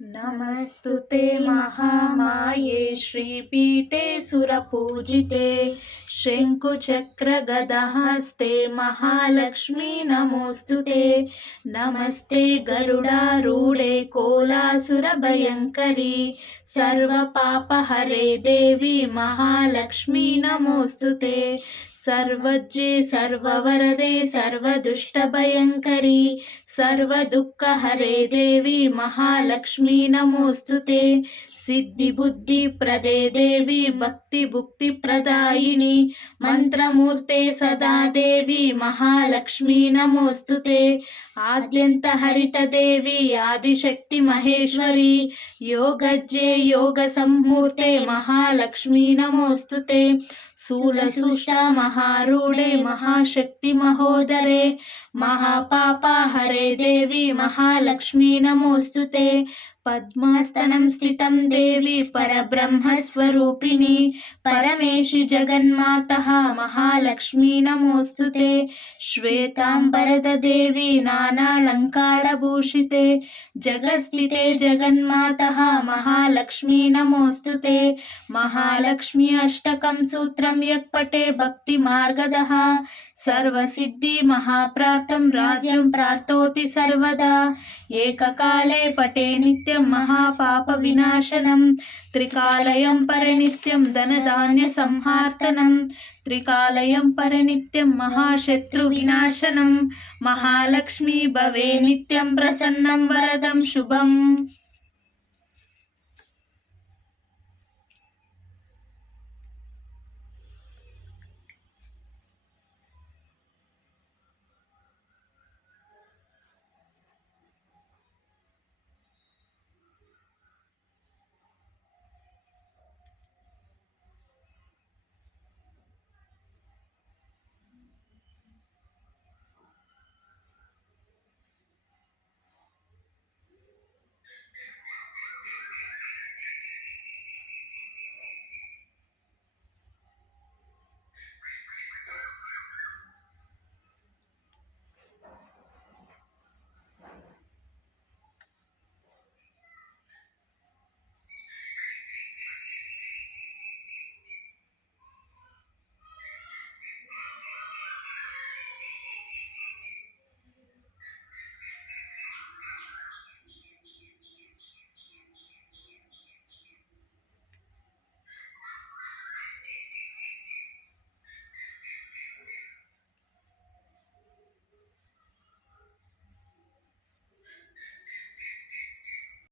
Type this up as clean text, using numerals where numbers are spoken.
नमस्तुते महामाये श्रीपीठे सुरपूजिते शङ्कुचक्रगदाहस्ते महालक्ष्मी नमोऽस्तुते। नमस्ते गरुडारूढे कोलासुरभयङ्करी सर्वपापहरे देवी महालक्ष्मी नमोऽस्तुते। सर्वज्ञे सर्ववरदे सर्वदुष्टभयङ्करी सर्वदुःखहरे देवी महालक्ष्मी नमोऽस्तुते। सिद्धिबुद्धिप्रदे देवी भक्तिभुक्तिप्रदायिनी मंत्रमूर्ते सदा देवी महालक्ष्मी नमोऽस्तुते। आद्यन्तहरित देवी आदिशक्ति महेश्वरी योगज्ञे योगसम्मूर्ते महालक्ष्मी नमोऽस्तुते। शूलसुष्टा महारूढे महाशक्ति महोदरे महापापहरे देवी महालक्ष्मी नमोऽस्तुते। पद्मासनं स्थितं देवी परब्रह्मस्वरूपिणी परमेशि जगन्मातः महालक्ष्मी नमोऽस्तुते। श्वेतांबरद देवी नानालङ्कारभूषिते जगत्स्थिते जगन्मातः महालक्ष्मी नमोऽस्तुते। महालक्ष्मी अष्टकं सूत्रं यः पठे भक्तिमार्गदः सर्वसिद्धि महाप्राप्तं राज्यं प्राप्नोति सर्वदा। एककाले पठे नित्यं महापापविनाशनं त्रिकालयं परनित्यं धनधान्यसंहार्तनं त्रिकालयं परनित्यं महाशत्रुविनाशनं। महालक्ष्मी भवे नित्यं प्रसन्नं वरदं शुभम्।